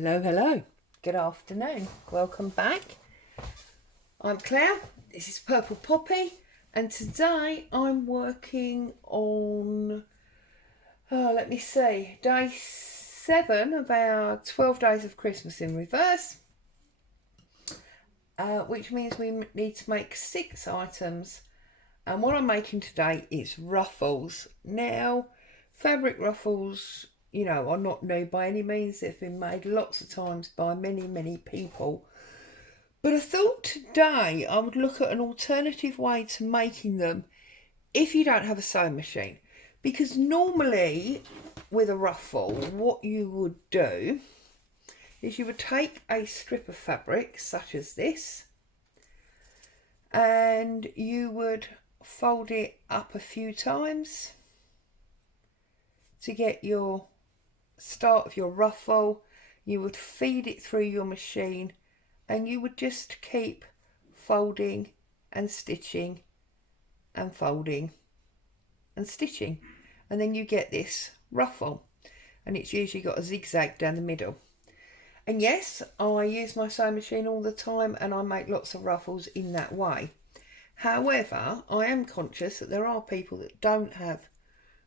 Hello, hello. Good afternoon. Welcome back. I'm Claire. This is Purple Poppy, and today I'm working on, let me see, day 7 of our 12 days of Christmas in reverse, which means we need to make 6 items. And what I'm making today is ruffles. Now, fabric ruffles, are not new by any means. They've been made lots of times by many, many people. But I thought today I would look at an alternative way to making them if you don't have a sewing machine. Because normally with a ruffle, what you would do is you would take a strip of fabric such as this, and you would fold it up a few times to get your start of your ruffle. You would feed it through your machine, and you would just keep folding and stitching and folding and stitching, and then you get this ruffle, and it's usually got a zigzag down the middle. And yes, I use my sewing machine all the time, and I make lots of ruffles in that way. However, I am conscious that there are people that don't have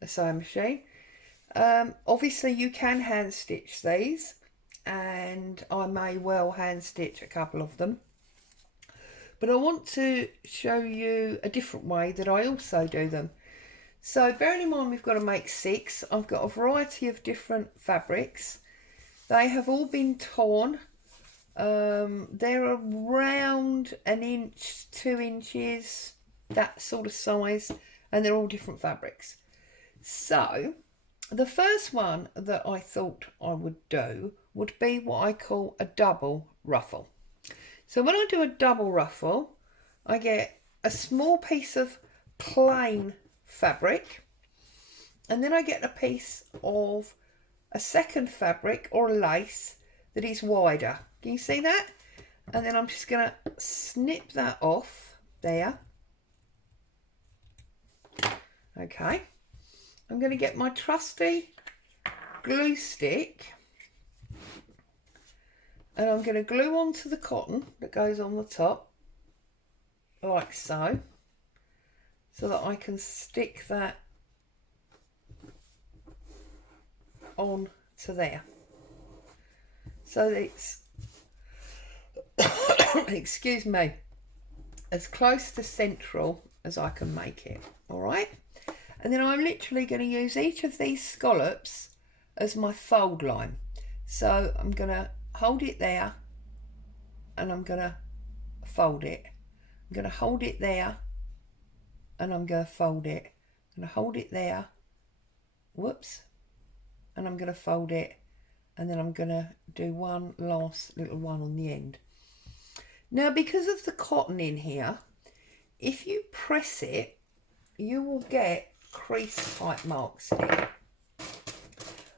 a sewing machine. Obviously you can hand stitch these, and I may well hand stitch a couple of them, but I want to show you a different way that I also do them. So bearing in mind we've got to make 6, I've got a variety of different fabrics. They have all been torn. They're around 1 inch, 2 inches, that sort of size, and they're all different fabrics. So the first one that I thought I would do would be what I call a double ruffle. So when I do a double ruffle, I get a small piece of plain fabric, and then I get a piece of a second fabric or a lace that is wider. Can you see that? And then I'm just going to snip that off there. Okay. I'm going to get my trusty glue stick, and I'm going to glue onto the cotton that goes on the top, like so that I can stick that on to there. So it's, excuse me, as close to central as I can make it, all right? And then I'm literally going to use each of these scallops as my fold line. So I'm going to hold it there, and I'm going to fold it. I'm going to hold it there, and I'm going to fold it. I'm going to hold it there, whoops, and I'm going to fold it, and then I'm going to do one last little one on the end. Now, because of the cotton in here, if you press it, you will get crease type marks here.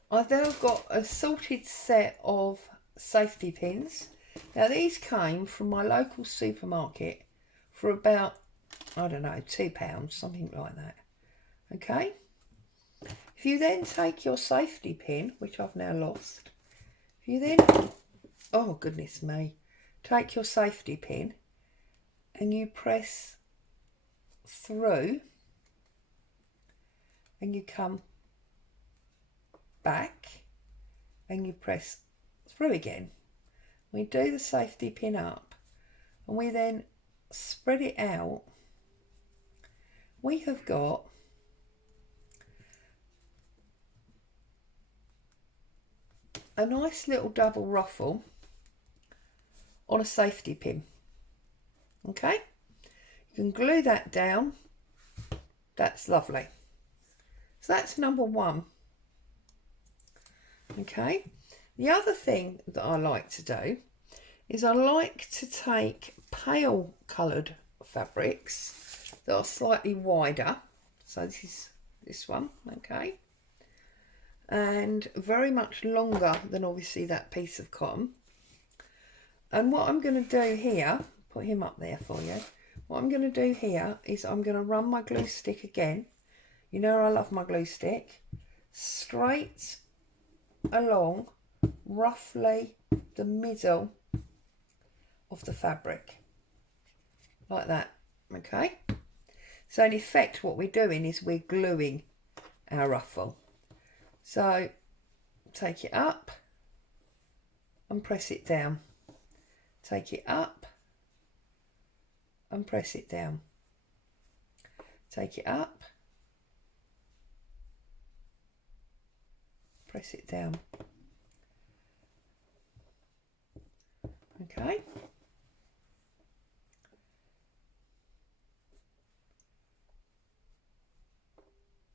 I've now got a sorted set of safety pins. Now these came from my local supermarket for about, I don't know, £2, something like that. Okay. If you then take your safety pin, which I've now lost, if you then, oh goodness me, take your safety pin and you press through, and you come back and you press through again. We do the safety pin up, and we then spread it out. We have got a nice little double ruffle on a safety pin. Okay, you can glue that down. That's lovely. So that's number 1. Okay, the other thing that I like to do is I like to take pale coloured fabrics that are slightly wider. So this is this one, okay, and very much longer than obviously that piece of cotton. And what I'm going to do here, put him up there for you. What I'm going to do here is I'm going to run my glue stick again. You know I love my glue stick. Straight along, roughly the middle of the fabric, like that. Okay, so in effect what we're doing is we're gluing our ruffle. So take it up and press it down, take it up and press it down, take it up, press it down. Okay,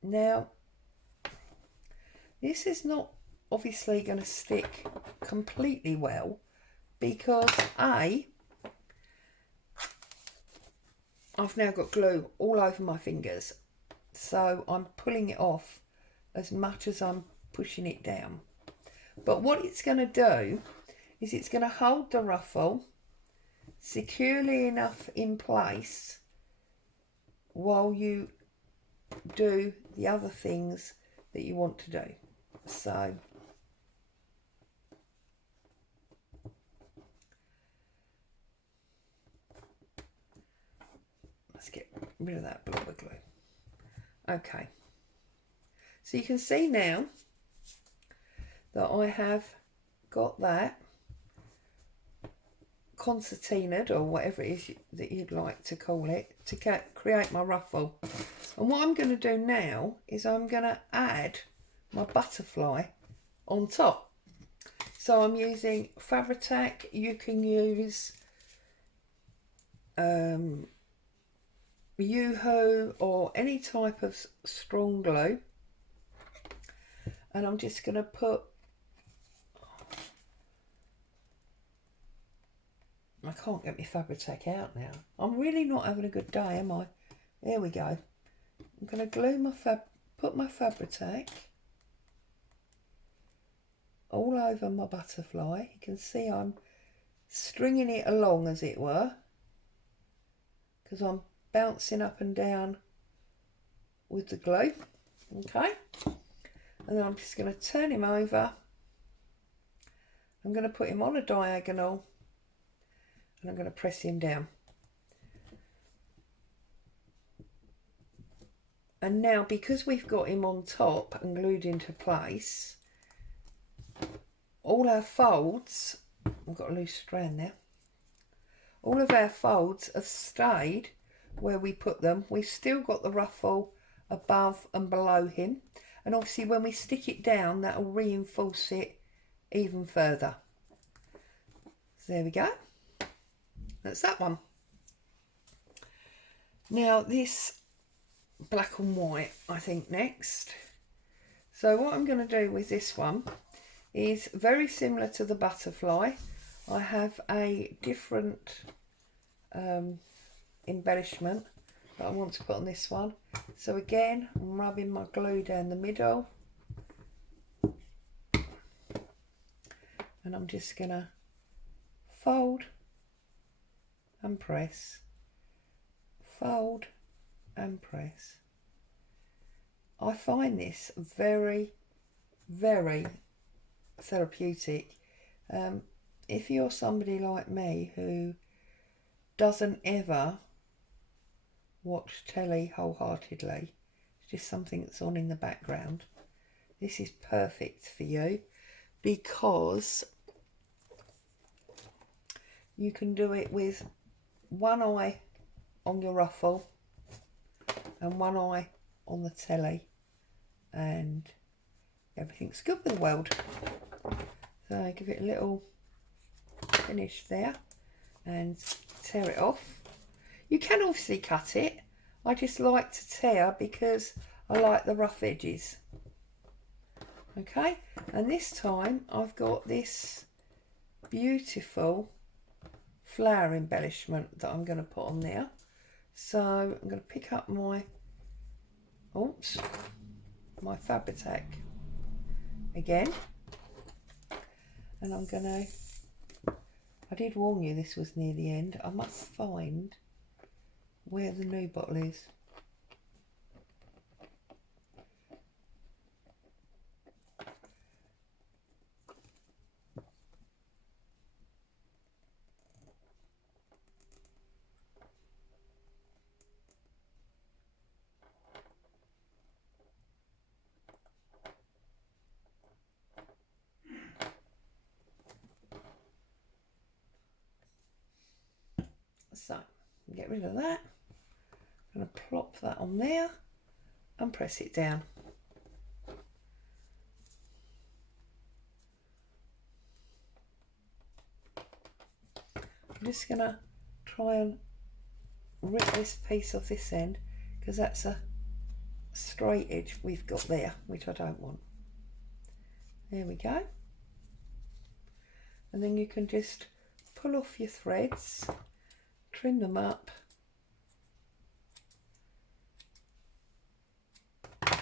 now this is not obviously going to stick completely well because I've now got glue all over my fingers, so I'm pulling it off as much as I'm pushing it down. But what it's going to do is it's going to hold the ruffle securely enough in place while you do the other things that you want to do. So let's get rid of that blob of glue. Okay, so you can see now that I have got that concertinaed, or whatever it is that you'd like to call it, to create my ruffle. And what I'm going to do now is I'm going to add my butterfly on top. So I'm using Fabri-Tac. You can use Yoo-hoo or any type of strong glue, and I'm just going to put, I can't get my Fabri-Tac out now. I'm really not having a good day, am I? There we go. I'm going to glue my put my Fabri-Tac all over my butterfly. You can see I'm stringing it along, as it were, because I'm bouncing up and down with the glue. Okay, and then I'm just going to turn him over. I'm going to put him on a diagonal and I'm going to press him down. And now, because we've got him on top and glued into place, all our folds, I've got a loose strand there, all of our folds have stayed where we put them. We've still got the ruffle above and below him, and obviously when we stick it down, that will reinforce it even further. So there we go, that's that one. Now this black and white, I think, next. So what I'm going to do with this one is very similar to the butterfly. I have a different embellishment that I want to put on this one. So again, I'm rubbing my glue down the middle, and I'm just going to fold and press, fold and press. I find this very, very therapeutic. If you're somebody like me who doesn't ever watch telly wholeheartedly, it's just something that's on in the background, this is perfect for you, because you can do it with one eye on your ruffle and one eye on the telly, and everything's good with the world. So I give it a little finish there and tear it off. You can obviously cut it. I just like to tear because I like the rough edges. Okay, and this time I've got this beautiful flower embellishment that I'm going to put on there. So I'm going to pick up my my Fabri-Tac again, and I'm going to, I did warn you this was near the end. I must find where the new bottle is. So get rid of that. I'm going to plop that on there and press it down. I'm just going to try and rip this piece off this end because that's a straight edge we've got there, which I don't want. There we go. And then you can just pull off your threads, trim them up,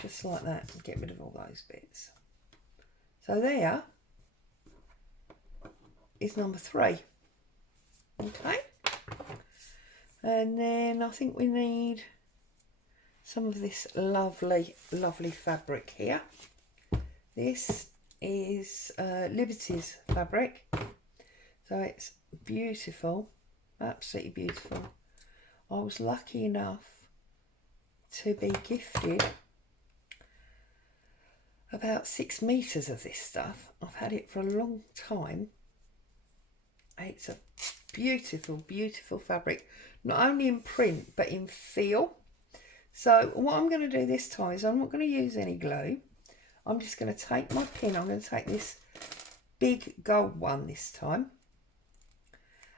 just like that, and get rid of all those bits. So there is number 3. Okay. And then I think we need some of this lovely, lovely fabric here. This is Liberty's fabric. So it's beautiful, absolutely beautiful. I was lucky enough to be gifted about 6 meters of this stuff. I've had it for a long time. It's a beautiful, beautiful fabric, not only in print but in feel. So what I'm going to do this time is I'm not going to use any glue. I'm just going to take my pin. I'm going to take this big gold one this time,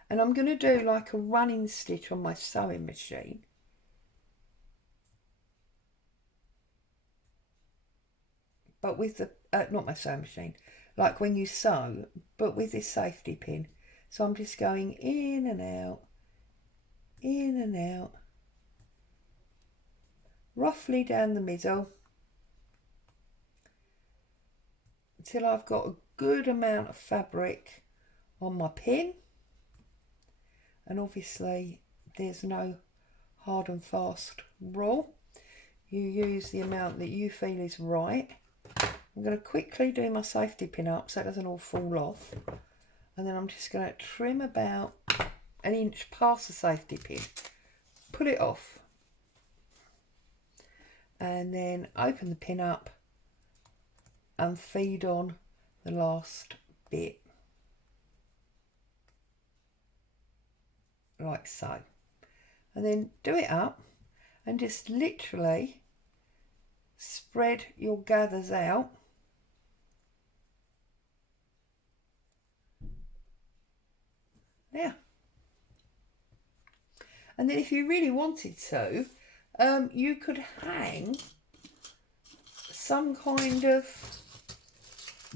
and I'm going to do like a running stitch on my sewing machine. But with the, not my sewing machine, like when you sew, but with this safety pin. So I'm just going in and out, roughly down the middle, until I've got a good amount of fabric on my pin. And obviously there's no hard and fast rule. You use the amount that you feel is right. I'm going to quickly do my safety pin up so it doesn't all fall off. And then I'm just going to trim about an inch past the safety pin, pull it off, and then open the pin up and feed on the last bit, like so. And then do it up and just literally spread your gathers out. There. And then if you really wanted to, you could hang some kind of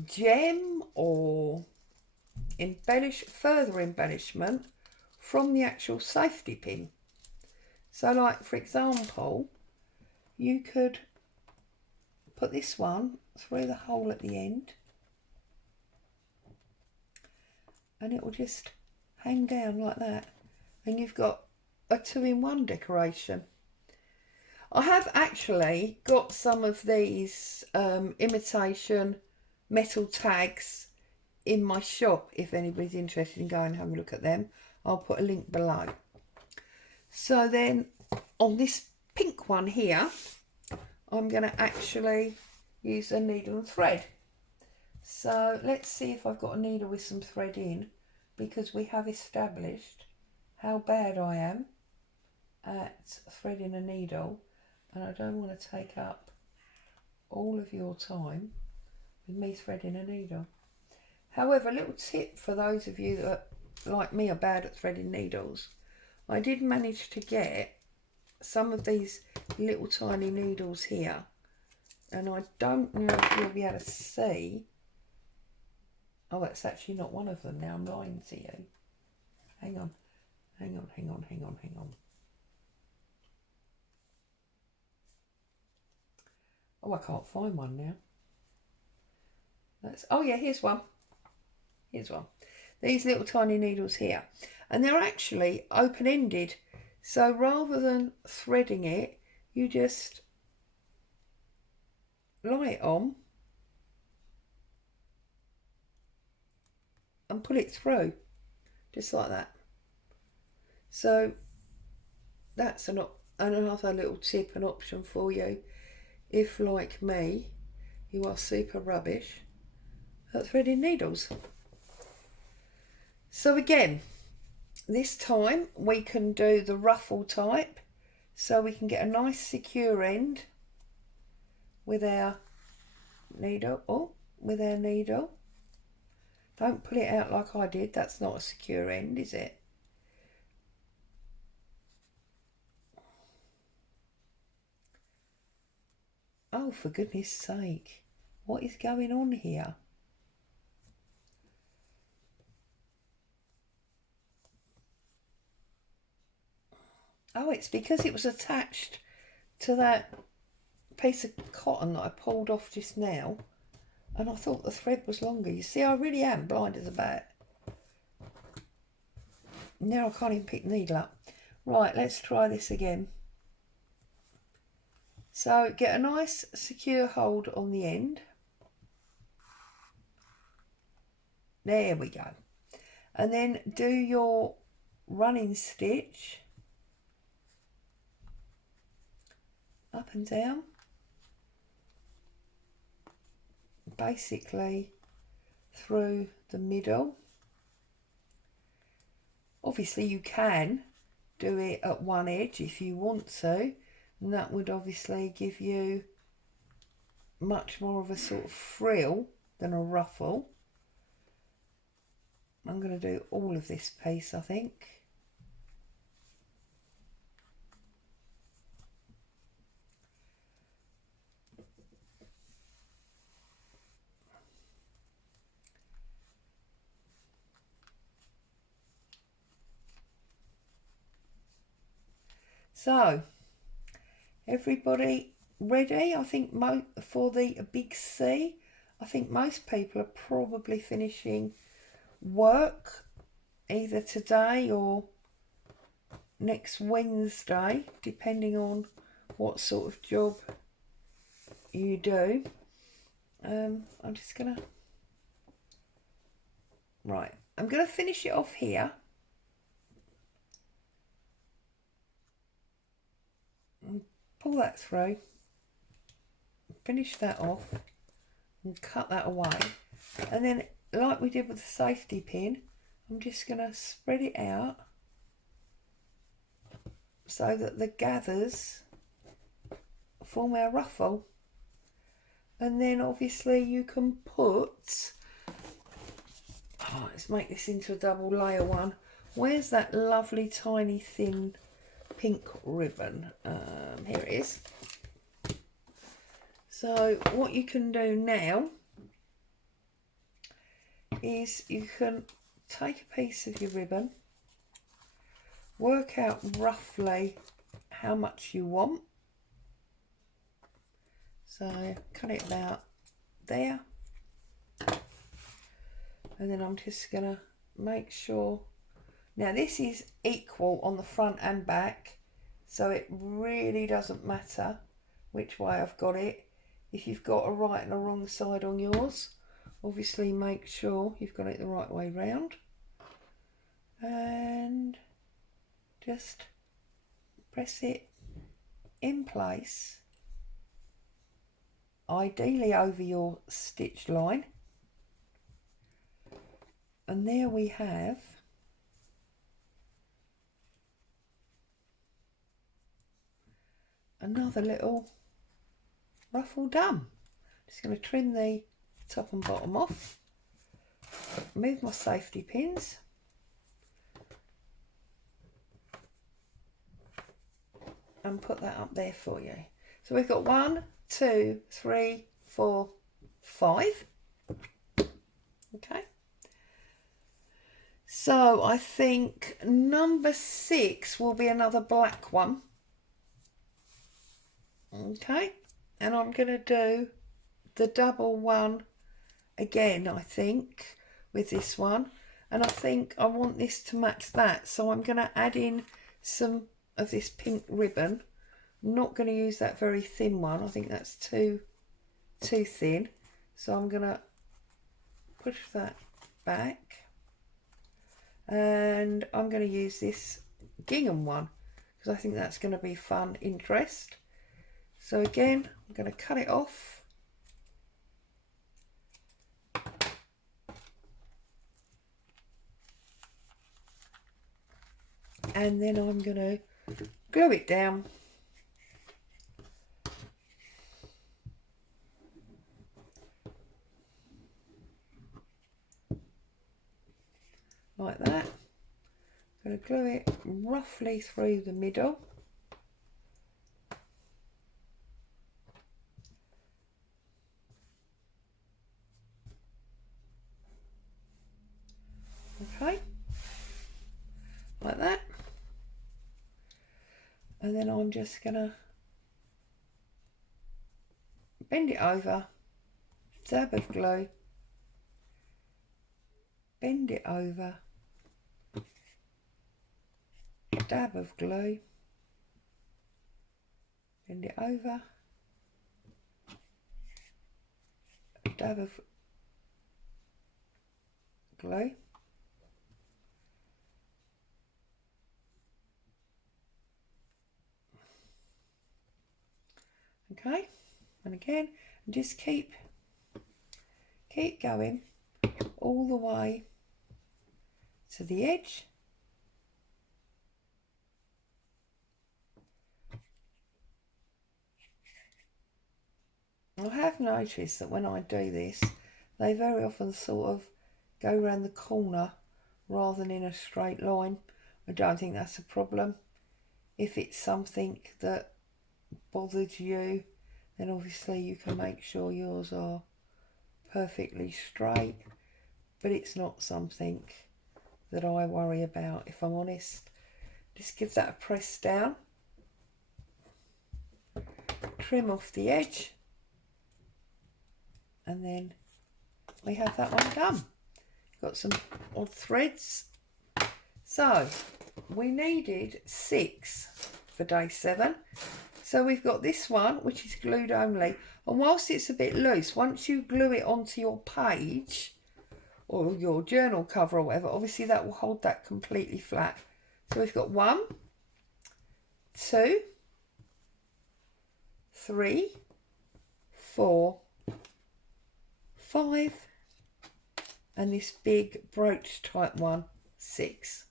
gem or further embellishment from the actual safety pin. So like, for example, you could put this one through the hole at the end and it will just hang down like that, and you've got a 2-in-1 decoration. I have actually got some of these imitation metal tags in my shop. If anybody's interested in going and having a look at them, I'll put a link below. So then on this pink one here, I'm going to actually use a needle and thread. So let's see if I've got a needle with some thread in, because we have established how bad I am at threading a needle, and I don't want to take up all of your time with me threading a needle. However, a little tip for those of you that, like me, are bad at threading needles. I did manage to get some of these little tiny needles here, and I don't know if you'll be able to see. Oh, that's actually not one of them now. I'm lying to you. Hang on. Oh, I can't find one now. Oh yeah, here's one. These little tiny needles here. And they're actually open-ended. So rather than threading it, you just lie it on and pull it through, just like that. So that's another little tip and option for you if, like me, you are super rubbish at threading needles. So again, this time we can do the ruffle type, so we can get a nice secure end with our needle. Oh, with our needle. Don't pull it out like I did, that's not a secure end, is it? Oh, for goodness sake, what is going on here? Oh, it's because it was attached to that piece of cotton that I pulled off just now, and I thought the thread was longer. You see, I really am blind as a bat. Now I can't even pick the needle up. Right, let's try this again. So get a nice secure hold on the end. There we go. And then do your running stitch up and down, basically through the middle. Obviously you can do it at one edge if you want to, and that would obviously give you much more of a sort of frill than a ruffle. I'm going to do all of this piece, I think. So, everybody ready? I think for the big C, I think most people are probably finishing work either today or next Wednesday, depending on what sort of job you do. I'm just gonna, right, I'm gonna finish it off here. And pull that through, finish that off and cut that away, and then like we did with the safety pin, I'm just gonna spread it out so that the gathers form our ruffle. And then obviously you can put, oh, let's make this into a double layer one. Where's that lovely tiny thin pink ribbon? Here it is. So what you can do now is you can take a piece of your ribbon, work out roughly how much you want. So cut it about there, and then I'm just gonna make sure, now this is equal on the front and back, so it really doesn't matter which way I've got it. If you've got a right and a wrong side on yours, obviously make sure you've got it the right way round, and just press it in place, ideally over your stitch line. And there we have another little ruffle done. Just going to trim the top and bottom off, move my safety pins, and put that up there for you. So we've got 1, 2, 3, 4, 5. Okay. So I think number 6 will be another black one. Okay. And I'm going to do the double one again, I think, with this one. And I think I want this to match that. So I'm going to add in some of this pink ribbon. I'm not going to use that very thin one. I think that's too thin. So I'm going to push that back. And I'm going to use this gingham one because I think that's going to be fun interest. So again, I'm going to cut it off. and then I'm going to glue it down. Like that. I'm going to glue it roughly through the middle. Okay, like that. And then I'm just going to bend it over, dab of glue, bend it over, dab of glue, bend it over, dab of glue, okay, and again, and just keep going all the way to the edge. I have noticed that when I do this, they very often sort of go around the corner rather than in a straight line. I don't think that's a problem. If it's something that bothers you, then obviously you can make sure yours are perfectly straight, but it's not something that I worry about, if I'm honest. Just give that a press down, trim off the edge, and then we have that one done. Got some odd threads. So we needed 6 for day 7. So we've got this one, which is glued only. And whilst it's a bit loose, once you glue it onto your page or your journal cover or whatever, obviously that will hold that completely flat. So we've got 1, 2, 3, 4, 5, and this big brooch type one, 6.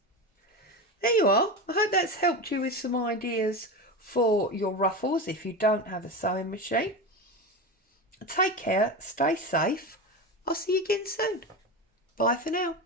There you are. I hope that's helped you with some ideas for your ruffles if you don't have a sewing machine. Take care, stay safe. I'll see you again soon. Bye for now.